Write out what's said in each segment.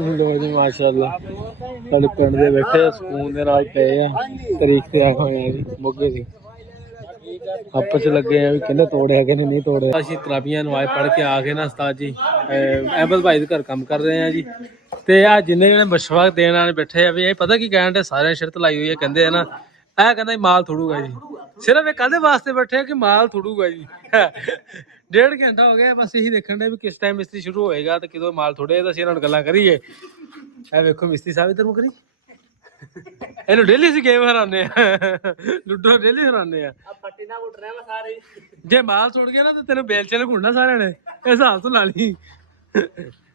ਲੋ ਜੀ ਮਾਸ਼ਾਅੱਲਾ ਸਾਡੇ ਪਿੰਡ ਦੇ ਬੈਠੇ ਸਕੂਨ ਦੇ ਨਾਲ ਪਏ ਆ ਤਰੀਕ ਤੇ ਆ ਹੋਏ ਜੀ ਮੋਗੇ ਦੀ ਆਪਸ ਚ ਲੱਗੇ ਆ ਵੀ ਕਹਿੰਦੇ ਤੋੜਿਆ ਕਿ ਨਹੀਂ ਤੋੜਿਆ। ਅਸੀਂ ਤਰਾਬੀਆਂ ਨਵਾਜ਼ ਪੜ੍ਹ ਕੇ ਆ ਗਏ ਨਾ ਉਸਤਾਦ ਜੀ ਅਹਿਮਦ ਭਾਈ ਦੇ ਘਰ ਕੰਮ ਕਰ ਰਹੇ ਆ ਜੀ ਤੇ ਆ ਜਿੰਨੇ ਜਿਹੜੇ ਮਸ਼ਵਰਾ ਦੇਣ ਵਾਲੇ ਬੈਠੇ ਆ ਵੀ ਇਹ ਪਤਾ ਕੀ ਕਹਿਣ ਦੇ ਸਾਰਿਆਂ ਸ਼ਰਤ ਲਾਈ ਹੋਈ ਹੈ ਕਹਿੰਦੇ ਆ ਨਾ ਇਹ ਕਹਿੰਦਾ ਮਾਲ ਥੋੜੂਗਾ ਜੀ ਸਿਰਫ ਇਹ ਕਾਹਦੇ ਵਾਸਤੇ ਬੈਠੇ ਆ ਕਿ ਮਾਲ ਥੋੜੂਗਾ ਜੀ। 1.5 ਘੰਟਾ ਹੋ ਗਿਆ ਬਸ ਇਹੀ ਦੇਖਣ ਦੇ ਵੀ ਕਿਸ ਟਾਈਮ ਮਿਸਤਰੀ ਸ਼ੁਰੂ ਹੋਏਗਾ ਤੇ ਕਿਦੋਂ ਮਾਲ ਥੋੜੇ ਤਾਂ ਅਸੀਂ ਇਹਨਾਂ ਨਾਲ ਗੱਲਾਂ ਕਰੀਏ। ਇਹ ਵੇਖੋ ਮਿਸਤਰੀ ਸਾਹਿਬ ਇੱਧਰ ਨੂੰ ਕਰੀ ਇਹਨੂੰ ਡੇਲੀ ਅਸੀਂ ਗੇਮ ਹਰਾਉਂਦੇ ਆ ਲੁੱਡੋ ਡੇਲੀ ਹਰਾਉਂਦੇ ਆ ਜੇ ਮਾਲ ਸੁੱਟ ਗਿਆ ਨਾ ਤੇ ਤੈਨੂੰ ਬੇਲਚੇ ਨੂੰ ਘੁੰਡਣਾ ਸਾਰਿਆਂ ਨੇ ਇਹ ਹਿਸਾਬ ਤੋਂ ਲਾ ਲਈ।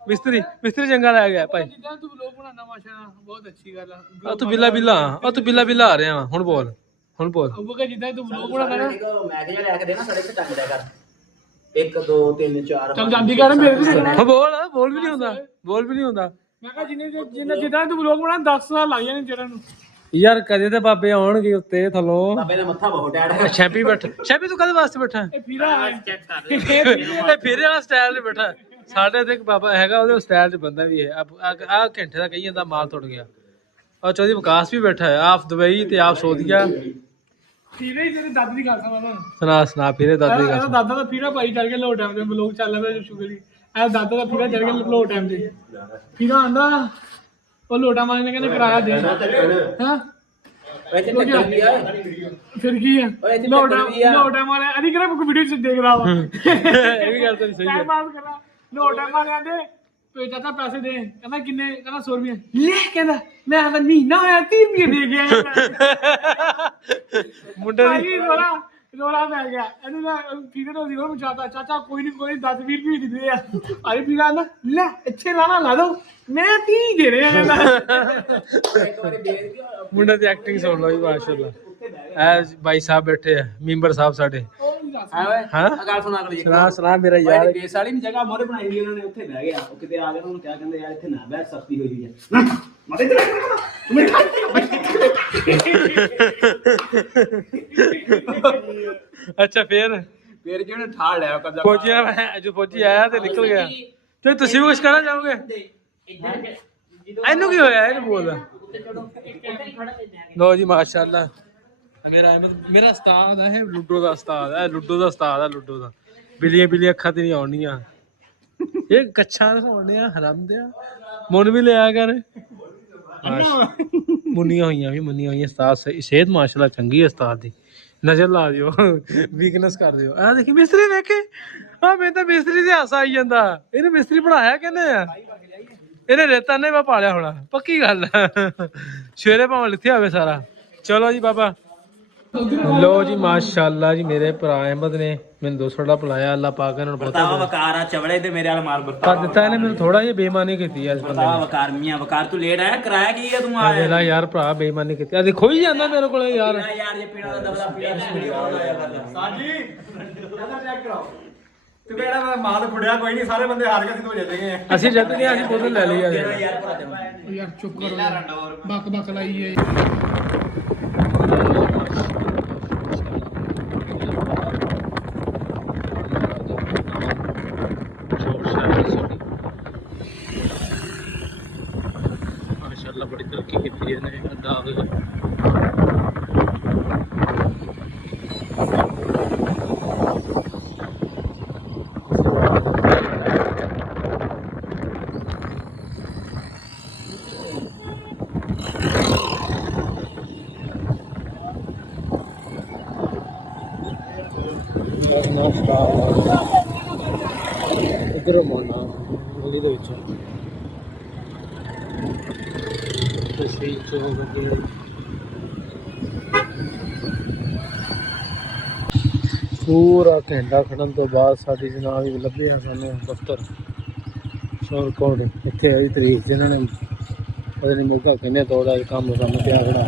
ਮਿਸਤਰੀ ਚੰਗਾ ਲੱਗ ਗਿਆ ਭਾਈ ਜਿੱਦਾਂ ਤੂੰ ਵਲੌਗ ਬਣਾਉਣਾ ਮਾਸ਼ਾਅੱਲਾ ਬਹੁਤ ਅੱਛੀ ਗੱਲ ਆ। ਤੂੰ ਬਿੱਲਾ ਬਿੱਲਾ ਆ ਰਿਹਾ ਹੁਣ ਬੋਲ ਉਹ ਜਿੱਦਾਂ ਤੂੰ ਵਲੌਗ ਬਣਾਉਣਾ ਨਾ ਮੈਂ ਕਿਹਾ ਲੈ ਕੇ ਦੇਣਾ ਸੜਕ ਤੇ ਟੰਗ ਦਿਆ ਕਰ 1 2 3 4 ਚੱਲ ਜਾਂਦੀ ਕਰ ਮੇਰੇ ਵੀ ਬੋਲ ਵੀ ਨਹੀਂ ਹੁੰਦਾ ਮੈਂ ਕਿਹਾ ਜਿੰਨੇ ਜਿੱਦਾਂ ਤੂੰ ਵਲੌਗ ਬਣਾ 10 ਸਾਲ ਲੱਗ ਜਾਣੇ ਜਿਹੜਾ ਨੂੰ ਯਾਰ ਕਦੇ ਤੇ ਬਾਬੇ ਆਉਣਗੇ ਉੱਤੇ ਥੱਲੋਂ ਬਾਬੇ ਦਾ ਮੱਥਾ ਬਹੁਤ ਟੈੜ ਹੈ। ਸ਼ੈਂਪੀ ਤੂੰ ਕਦੇ ਵਾਸਤੇ ਬੈਠਾ ਇਹ ਫੀਰਾ ਚੈੱਕ ਕਰ ਇਹ ਫੀਰੇ ਵਾਲਾ ਸਟਾਈਲ ਤੇ ਬੈਠਾ ਸਾਡੇ ਤੇ ਇੱਕ ਬਾਬਾ ਹੈਗਾ ਉਹਦੇ ਸਟਾਈਲ 'ਚ ਬੰਦਾ ਵੀ ਹੈ ਆ ਘੰਟੇ ਦਾ ਕਹੀ ਜਾਂਦਾ ਮਾਲ ਟੁੱਟ ਗਿਆ ਔਰ ਚੌਧਰੀ ਵਿਕਾਸ ਵੀ ਬੈਠਾ ਹੈ ਆਪ ਦੁਬਈ ਤੇ ਆਪ ਸੋਧੀਆ ਫੀਰੇ ਹੀ ਤੇਰੇ ਦਾਦੀ ਦੀ ਗੱਲ ਸੁਣਾ ਫੀਰੇ ਦਾਦੀ ਦੀ ਗੱਲ ਦਾਦਾ ਦਾ ਫੀਰਾ ਭਾਈ ਚੜ ਕੇ ਲੋ ਟਾਈਮ ਤੇ ਬਲੌਗ ਚੱਲ ਰਿਹਾ ਸ਼ੁਗਰ ਹੀ ਇਹ ਦਾਦਾ ਦਾ ਫੀਰਾ ਚੜ ਕੇ ਲੋ ਟਾਈਮ ਤੇ ਫੀਰਾ ਆਂਦਾ ਉਹ ਲੋਟਾ ਮਾਰਨ ਨੇ ਕਹਿੰਦੇ ਕਿਰਾਇਆ ਦੇ ਹਾਂ ਫਿਰ ਕੀ ਹੈ ਲੋਟਾ ਮਾਰਿਆ ਅਦੀ ਕਿਹੜਾ ਵੀਡੀਓ ਚ ਦੇਖ ਰਹਾ ਵਾ ਇਹ ਵੀ ਗੱਲ ਤਾਂ ਸਹੀ ਹੈ ਲੋਟਾ ਮਾਰਿਆ ਦੇ ਤੇ ਚਾਚਾ ਪੈਸੇ ਦੇ ਕਹਿੰਦਾ ਕਿੰਨੇ ਕਹਿੰਦਾ 100 ਰੁਪਏ ਲੈ ਕਹਿੰਦਾ ਮੈਂ ਤਾਂ ਮਹੀਨਾ ਹੋਇਆ 30 ਰੁਪਏ ਦੇ ਗਿਆ ਮੁੰਡੇ ਦੀ ਰੋਲਾ ਪੈ ਗਿਆ ਇਹਨੂੰ ਨਾ ਫੀਰੇ ਤੋਂ ਜ਼ੀਰੋ ਨੂੰ ਚਾਚਾ ਕੋਈ ਨਹੀਂ 10 20 ਰੁਪਏ ਦਿੰਦੇ ਆ ਅਰੇ ਫੀਰਾ ਨਾ ਲੈ ਇੱਥੇ ਲਾ ਦੋ ਮੈਂ 30 ਦੇ ਰਿਹਾ ਮੁੰਡੇ ਦੀ ਐਕਟਿੰਗ ਸੁਣ ਲਓ ਜੀ ਮਾਸ਼ਾਅੱਲਾ ਐ ਭਾਈ ਸਾਹਿਬ ਬੈਠੇ ਆ ਮੈਂਬਰ ਸਾਹਿਬ ਸਾਡੇ ਹਾਂ ਗੱਲ ਸੁਣਾ ਮੇਰਾ ਯਾਰ ਕੇਸ ਵਾਲੀ ਜਗ੍ਹਾ ਮੋਰੇ ਬਣਾਈ ਹੋਈ ਉਹਨਾਂ ਨੇ ਉੱਥੇ ਬਹਿ ਗਿਆ ਉਹ ਕਿਤੇ ਆ ਗਿਆ ਉਹਨੂੰ ਕਿਆ ਕਹਿੰਦੇ ਯਾਰ ਇੱਥੇ ਨਾ ਬਹਿ ਸਖਤੀ ਹੋਈ ਹੈ ਮਾਰੇ ਅੱਛਾ ਫੇਰ ਜਿਹਨੇ ਠਾਲ ਲਿਆ ਕਬਜ਼ਾ ਫੌਜੀ ਆਇਆ ਤੇ ਨਿਕਲ ਗਿਆ ਤੇ ਤੁਸੀਂ ਵੀ ਕੁਝ ਕਹਿਣਾ ਚਾਹੋਗੇ ਇਹਨੂੰ ਕੀ ਹੋਇਆ ਇਹਨੂੰ ਬੋਲਦਾ ਲੋ ਜੀ ਮਾਸ਼ਾਅੱਲਾ ਮੇਰਾ ਉਸਤਾਦ ਹੈ ਲੁੱਡੋ ਦਾ ਉਸਤਾਦ ਹੈ ਬਿਲੀਆਂ ਅੱਖਾਂ ਤੇ ਨਹੀਂ ਆਉਣੀਆਂ ਇਹ ਕੱਛਾ ਦਿਖਾਉਣੇ ਆ ਹਰਾਮ ਦੇ ਮੁੰਨ ਵੀ ਲਿਆ ਕਰ ਮੁੰਨੀਆਂ ਹੋਈਆਂ ਉਸਤਾਦ ਸਿਹਤ ਮਾਸ਼ਾਅੱਲਾ ਚੰਗੀ ਹੈ ਉਸਤਾਦ ਦੀ ਨਜ਼ਰ ਲਾ ਦਿਓ ਵੀਕਨੈਸ ਕਰ ਦਿਓ ਆ ਦੇਖੀ ਮਿਸਤਰੀ ਵੇਖੇ ਮੈਨੂੰ ਤਾਂ ਮਿਸਤਰੀ ਦੇ ਹਾਸਾ ਆਈ ਜਾਂਦਾ ਇਹਨੇ ਮਿਸਤਰੀ ਬਣਾਇਆ ਕਹਿੰਦੇ ਆ ਇਹਨੇ ਰੇਤਾ ਨੇ ਪਾਲਿਆ ਹੋਣਾ ਪੱਕੀ ਗੱਲ ਸਵੇਰੇ ਭਾਵੇਂ ਲਿੱਥਿਆ ਹੋਵੇ ਸਾਰਾ। ਚਲੋ ਜੀ ਬਾਬਾ ਲੋ ਜੀ ਮਾਸ਼ਾਅੱਲਾ ਜੀ ਮੇਰੇ ਭਰਾ ਅਹਿਮਦ ਨੇ ਮੈਨੂੰ 200 ਦਾ ਪਿਲਾਇਆ ਅੱਲਾ ਪਾਕ ਇਹਨਾਂ ਨੂੰ ਪਤਾ ਵਕਾਰ ਆ ਚਵਲੇ ਤੇ ਮੇਰੇ ਵਾਲ ਮਾਰ ਬਰਤਾ ਦਿੱਤਾ ਇਹਨੇ ਮੈਨੂੰ ਥੋੜਾ ਜਿਹਾ ਬੇਈਮਾਨੀ ਕੀਤੀ ਅੱਜ ਬੰਦੇ ਨੇ ਵਕਾਰ ਤੂੰ ਲੇਟ ਆਇਆ ਕਿਰਾਇਆ ਕੀ ਹੈ ਤੂੰ ਆਇਆ ਮੇਰਾ ਯਾਰ ਭਰਾ ਬੇਈਮਾਨੀ ਕੀਤੀ ਆ ਦੇਖੋ ਹੀ ਜਾਂਦਾ ਮੇਰੇ ਕੋਲ ਯਾਰ ਇਹ ਪੀੜਾ ਦਾ ਦਬਲਾ ਪੀੜਾ ਵੀਡੀਓ ਬਣਾਇਆ ਕਰਦਾ ਸਾਜੀ ਇਹਦਾ ਚੈੱਕ ਕਰਾਓ ਤੇ ਮੇਰਾ ਮਾਲ ਫੁੜਿਆ ਕੋਈ ਨਹੀਂ ਸਾਰੇ ਬੰਦੇ ਹਾਰ ਕੇ ਅਸੀਂ ਤੋਂ ਜਿੱਤ ਗਏ ਅਸੀਂ ਜਿੱਤ ਗਏ ਅਸੀਂ ਬੋਤਲ ਲੈ ਲਈ ਯਾਰ ਚੁੱਪ ਕਰੋ ਬਕ ਲਾਈ ਹੈ माशाअल्लाह बड़ी तरक्की की है ने अड्डा इधर मोना गली दे विच तस्वीर जो लगी पूरा घंटा खड़न तो बाद साडी जनाब भी लभे है सानू दफ्तर शोरकोट इत्थे आई तरीक जिन्होंने पता नहीं मोगा किन्ने तोड़ा काम सानू पिया खड़ा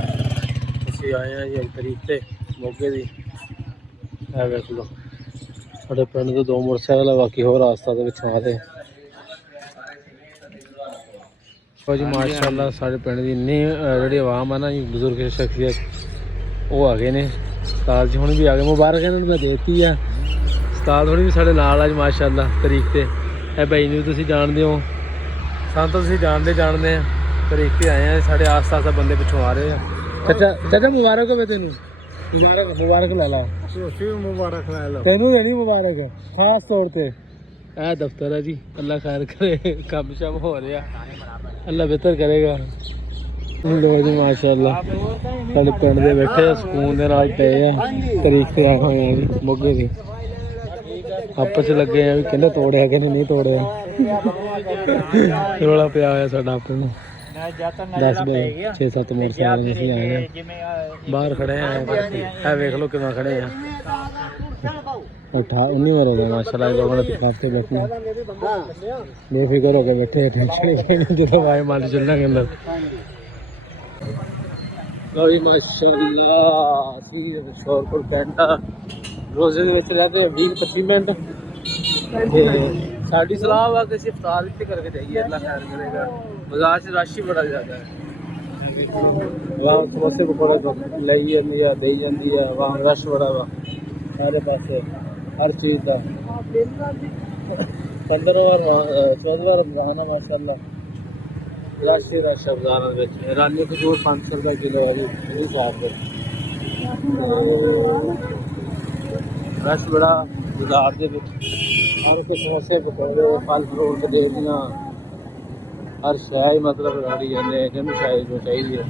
असीं आए हैं जी तरीक ते मोगे दी है वेख लो साढ़े पिंड तो 2 मोटरसाइकिल बाकी होर रास्ता के पिछों आ रहे जी माशाअल्लाह साढ़े पिंड की इन्नी जी आवाम है ना जी बजुर्ग शख्सियत वो आ गए ने उस्ताद जी हुण भी आ गए मुबारक इन्होंने मैं देती है उस्ताद हुण भी साढ़े नाल अज माशाअल्लाह तरीक ते ए भाई नूं तुसीं जाणदे हो ਸਾਨੂੰ ਤਾਂ ਤੁਸੀਂ ਜਾਣਦੇ ਆ ਤਰੀਕ ਤੇ ਆਏ ਆ ਸਾਡੇ ਆਸ-ਪਾਸ ਦਾ ਬੰਦੇ ਪਿੱਛੋਂ ਆ ਰਹੇ ਆ ਚਾਚਾ ਮੁਬਾਰਕ ਹੋਵੇ ਤੈਨੂੰ ਮੁਬਾਰਕ ਲੈ ਲਾ ਮੁਬਾਰਕ ਲੈ ਲਓ ਤੈਨੂੰ ਦੇਣੀ ਮੁਬਾਰਕ ਖਾਸ ਤੌਰ ਤੇ ਇਹ ਦਫ਼ਤਰ ਹੈ ਜੀ ਅੱਲਾ ਖੈਰ ਕਰੇ ਕੰਮ ਸ਼ਮ ਹੋ ਰਿਹਾ ਅੱਲਾ ਬਿਹਤਰ ਕਰੇਗਾ ਲੋ ਜੀ ਮਾਸ਼ਾਅੱਲਾ ਸਾਡੇ ਪਿੰਡ ਦੇ ਬੈਠੇ ਸਕੂਨ ਦੇ ਨਾਲ ਪਏ ਆ ਤਰੀਕ ਤੇ ਆਏ ਹੋਏ ਆ ਜੀ ਮੋਗੇ ਦੀ ਆਪਸ ਚ ਲੱਗੇ ਆ ਵੀ ਕਹਿੰਦੇ ਤੋੜਿਆ ਕਿ ਨਹੀਂ ਤੋੜਿਆ ਰੋਲਾ ਪਿਆ ਹੋਇਆ ਸਾਡਾ ਆਪਣਾ 10 ਵਜੇ 6-7 ਮੋਟਰਸਾਈਕਲ ਅਸੀਂ ਆਏ ਆ ਬਾਹਰ ਖੜੇ ਆ ਇਹ ਵੇਖ ਲਓ ਕਿਵੇਂ ਖੜੇ ਆ 19 ਵਾਰ ਹੋ ਗਏ ਮਾਸ਼ਾਅੱਲਾ ਲੋਕਾਂ ਨੇ ਕਾਫੀ ਬੈਠੇ ਬੇਫਿਕਰ ਹੋ ਕੇ ਬੈਠੇ ਟੈਨਸ਼ਨ ਹੀ ਨਹੀਂ ਜਦੋਂ ਆਏ ਮਾਲ ਚੱਲਾਂਗੇ ਅੰਦਰ ਲੋਈ ਮਾਸ਼ਾਅੱਲਾ ਅਸੀਂ ਸ਼ੋਰਪੁਰ ਪਿੰਡ ਰੋਜ਼ੇ ਦੇ ਵਿੱਚ ਰਹਿੰਦੇ 20-25 ਮਿੰਟ ਤੇ ਸਾਡੀ ਸਲਾਹ ਵਾ ਕਿ ਅਸੀਂ ਇਫਤਾਰ ਇੱਥੇ ਕਰਕੇ ਜਾਈਏ ਅੱਲਾ ਖੈਰ ਕਰੇਗਾ ਬਾਜ਼ਾਰ 'ਚ ਰਸ਼ ਹੀ ਬੜਾ ਜ਼ਿਆਦਾ ਹੈ ਵਾਹ ਸਮੋਸੇ ਪਕੌੜੇ ਲਈ ਜਾਂਦੀ ਆ ਦੇਈ ਜਾਂਦੀ ਆ ਵਾਹ ਰਸ਼ ਬੜਾ ਵਾ ਸਾਰੇ ਪਾਸੇ ਹਰ ਚੀਜ਼ ਦਾ 15 ਵਾਰ 14 ਵਾਰ ਰਮਜ਼ਾਨ ਆ ਮਾਸ਼ਾਅੱਲਾ ਰਸ਼ ਹੀ ਰਸ਼ ਬਾਜ਼ਾਰਾਂ ਦੇ ਵਿੱਚ ਰਾਨੀ ਖਜੂਰ 500 ਰੁਪਏ ਕਿਲੋ ਆ ਜੀ ਇਹ ਹਿਸਾਬ ਦੇ ਰਸ਼ ਬੜਾ ਬਾਜ਼ਾਰ ਦੇ ਵਿੱਚ ਹਰ ਕੋਈ ਸਮੋਸੇ ਪਕੌੜੇ ਫਲ ਫਰੂਟ ਦੇਖਦੀਆਂ ਹਰ ਸ਼ੈ ਹੀ ਮਤਲਬ ਰੜੀ ਜਾਂਦੇ ਜਿੰਨ ਸ਼ਾਇਦ ਜੋ ਚਾਹੀਦੀ ਹੈ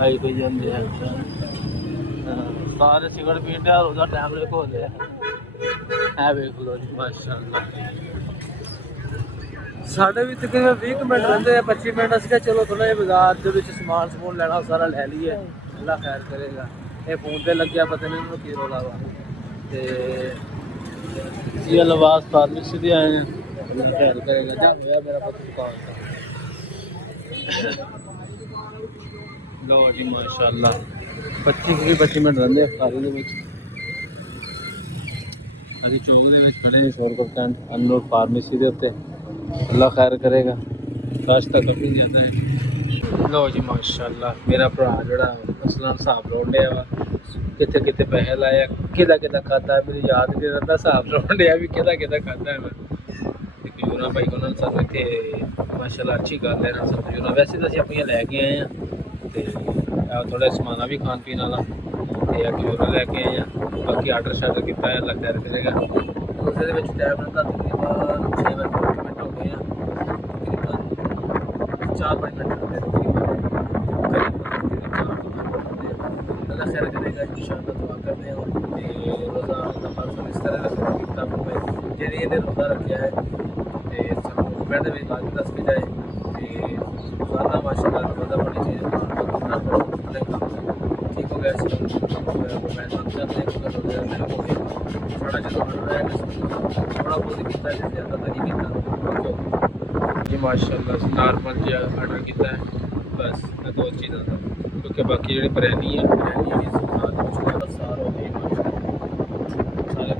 ਆਈ ਪਈ ਜਾਂਦੇ ਆ ਸਾਰੇ ਸਿਗਰਟ ਪੀਂਦੇ ਆ ਰੋਜ਼ਾ ਟਾਈਮ ਲੈ ਕੋ ਲਿਆ ਹੈ ਵੇਖ ਲੋ ਜੀ ਮਾਸ਼ਾਅੱਲਾ ਸਾਡੇ ਵੀ ਤਕਰੀਬਨ 20 ਮਿੰਟ ਰਹਿੰਦੇ ਆ 25 ਮਿੰਟ ਅਸੀਂ ਕਿਹਾ ਚਲੋ ਥੋੜਾ ਜਿਹਾ ਬਾਜ਼ਾਰ ਦੇ ਵਿੱਚ ਸਮੂਨ ਲੈਣਾ ਸਾਰਾ ਲੈ ਲਈਏ ਅੱਲਾ ਖੈਰ ਕਰੇਗਾ ਇਹ ਫੋਨ ਤੇ ਲੱਗਿਆ ਪਤਾ ਨਹੀਂ ਉਹਨੂੰ ਕੀ ਰੋਲਾ ਵਾ ਤੇ ਜੀ ਲਵਾਸ ਫਾਰਮੇਸੀ ਦੇ ਆਏ ਆ ਖੈਰ ਕਰੇਗਾ ਜਾਂ ਹੋਇਆ ਮੇਰਾ ਪੁੱਤ ਦੁਕਾਨ ਲੋ ਜੀ ਮਾਸ਼ਾਅੱਲਾ 25 ਮਿੰਟ ਰਹਿੰਦੇ ਅਫਤਾਰੀ ਦੇ ਵਿੱਚ ਅਸੀਂ ਚੌਕ ਦੇ ਵਿੱਚ ਖੜੇ ਸ਼ੋਰਪੁਰ ਕੈਂਟ ਅਨਲੋਡ ਫਾਰਮੇਸੀ ਦੇ ਉੱਤੇ ਅੱਲਾ ਖੈਰ ਕਰੇਗਾ ਰਸ਼ ਤਾਂ ਕਾਫੀ ਜ਼ਿਆਦਾ ਹੈ ਲੋ ਜੀ ਮਾਸ਼ਾਅੱਲਾ ਮੇਰਾ ਭਰਾ ਜਿਹੜਾ ਅਸਲਾਂ ਹਿਸਾਬ ਲਾਉਣ ਡਿਆ ਵਾ ਕਿੱਥੇ ਕਿੱਥੇ ਪੈਸੇ ਲਾਇਆ ਕਿਹਦਾ ਖਾਤਾ ਮੇਰੀ ਯਾਦ ਨਹੀਂ ਰਹਿੰਦਾ ਹਿਸਾਬ ਲਾਉਣ ਡਿਆ ਵੀ ਕਿਹਦਾ ਖਾਤਾ ਮੈਂ ਤੇ ਕਯੂਰਾ ਭਾਈ ਉਹਨਾਂ ਨੇ ਸਾਨੂੰ ਇੱਥੇ ਮਾਸ਼ਾਅੱਲਾ ਅੱਛੀ ਗੱਲ ਹੈ ਨਾ ਸਭ ਕਯੂਰਾ ਵੈਸੇ ਤਾਂ ਅਸੀਂ ਆਪਣੀਆਂ ਲੈ ਕੇ ਆਏ ਹਾਂ ਤੇ ਥੋੜਾ ਸਮਾਨਾ ਵੀ ਖਾਣ ਪੀਣ ਵਾਲਾ ਤੇ ਕਯੂਰਾ ਲੈ ਕੇ ਆਏ ਹਾਂ ਬਾਕੀ ਆਰਡਰ ਸ਼ਾਰਡਰ ਕੀਤਾ ਹੈ ਲੱਗਦਾ ਰਹੇਗਾ ਉਸ ਦੇ ਵਿੱਚ ਟਾਈਮ ਲੱਗਦਾ ਤਕਰੀਬਨ 6 ਮਿੰਟ ਹੋ ਗਏ ਆ ਤਕਰੀਬਨ 4-5 ਮਿੰਟ ਅੱਲਾ ਖੈਰ ਕਰੇਗਾ ਇੰਸ਼ਾਅੱਲਾ ਦੁਆ ਕਰਦੇ ਹਾਂ ਤੇ ਰੋਜ਼ਾ ਦਾ ਪਰਸਨ ਇਸ ਤਰ੍ਹਾਂ ਦਾ ਕੀਤਾ ਹੋਵੇ ਜਿਹੜੀ ਇਹਨੇ ਰੋਜ਼ਾ ਰੱਖਿਆ ਹੈ ਤੇ ਸਾਨੂੰ ਪਿੰਡ ਵਿੱਚ ਲਾਜ਼ਮੀ ਦੱਸ ਕੇ ਜਾਏ ਤੇ ਸਾਰਾ ਮਾਸ਼ਾਅੱਲਾ ਰੋਜ਼ਾ ਬੜੀ ਚੀਜ਼ ਠੀਕ ਹੋ ਗਿਆ ਸੀ ਮੈਂ ਸਮਝਦਾ ਕਿ ਥੋੜਾ ਜਿਹਾ ਥੋੜਾ ਬਹੁਤ ਕੀਤਾ ਹੈ ਜ਼ਿਆਦਾ ਤਾਂ ਨਹੀਂ ਕੀਤਾ ਜੀ ਮਾਸ਼ਾਅੱਲਾ ਨਾਰਮਲ ਜਿਹਾ ਆਰਡਰ ਕੀਤਾ ਹੈ ਬਸ ਇਹ ਦੋ ਚੀਜ਼ਾਂ ਦਾ ਕਿਉਂਕਿ ਬਾਕੀ ਜਿਹੜੇ ਬਿਰਿਆਨੀ ਹੈ ਬਿਰਿਆਨੀ ਦੀ ਸਾਰਾ ਹੋ ਗਈ ਸਾਰੇ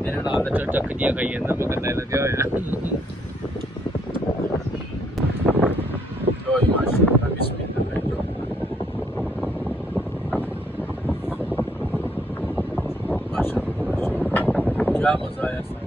ਮੇਰੇ ਨਾਲ ਦਾ ਚੱਕ ਜੀਆ ਖਾਈ ਜਾਂਦਾ ਮੈਂ ਕੰਨੇ ਲੱਗਿਆ ਹੋਇਆ ਓਏ ਮਾਸ਼ਾਅੱਲਾ ਬਿਸਮਿਲ੍ਲਾ ਮਾਸ਼ਾਅੱਲਾ क्या मज़ा आया